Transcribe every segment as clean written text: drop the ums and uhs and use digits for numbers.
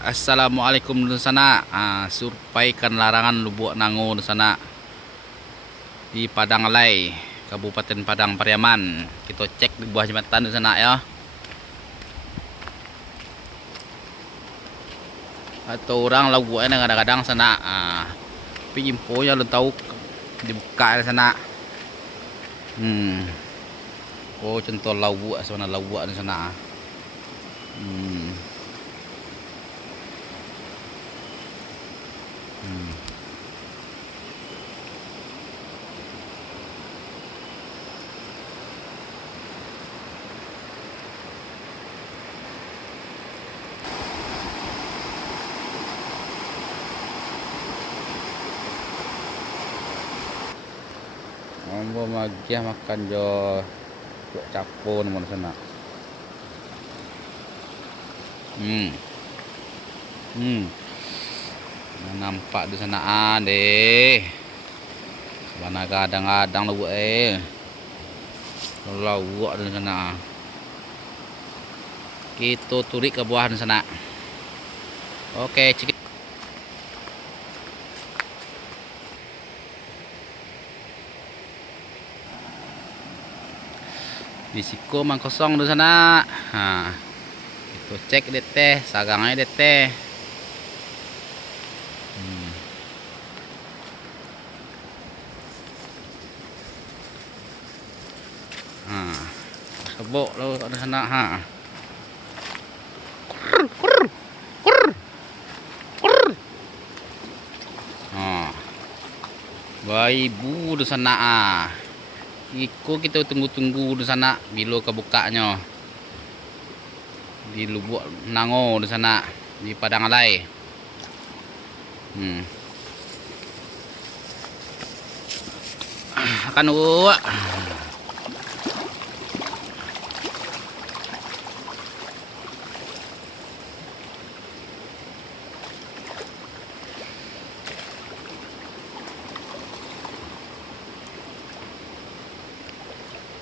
Assalamualaikum di sana. Survei ikan larangan Lubuk Nango di sana di Padang Alai, Kab.Padang Pariaman. Kita cek di buah jembatan di sana ya. Atau orang labuaknya kadang-kadang sana. Tapi infonya lo tahu dibuka di sana. Oh, contoh labuak sana, labuak di sana. Ambo magiah makan jo buat capon mon sana. Nampak di sana deh. Mana kadang-kadang lu lawak di sana. Kita turik ke buah di sana. Oke, cek. Risiko mang kosong di sana. Itu cek deh teh, sagangnya deh teh. Kebok lo di sana. Ibu di sana. Iko kita tunggu-tunggu di sana bila kebukanya di Lubuk Nango di sana di Padang Alai. Akan uak.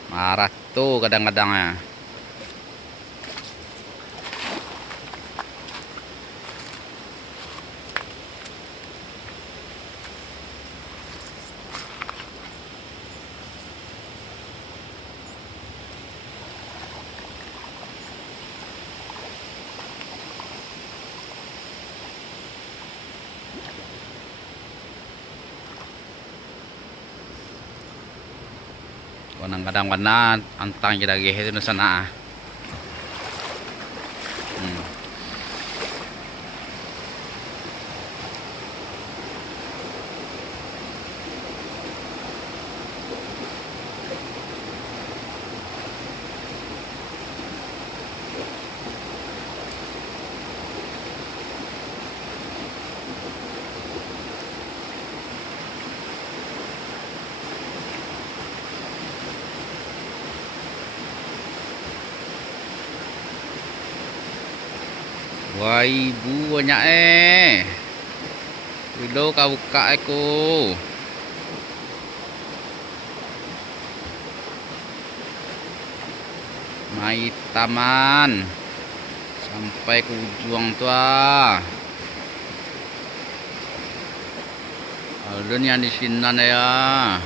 Marah tuh kadang-kadang ya. Kadang-kadang warna antang kita geh itu sana. Wah, ibu banyak Dulu kau buka aku. Mai taman sampai ke ujung tua. Alun yang di sini ya.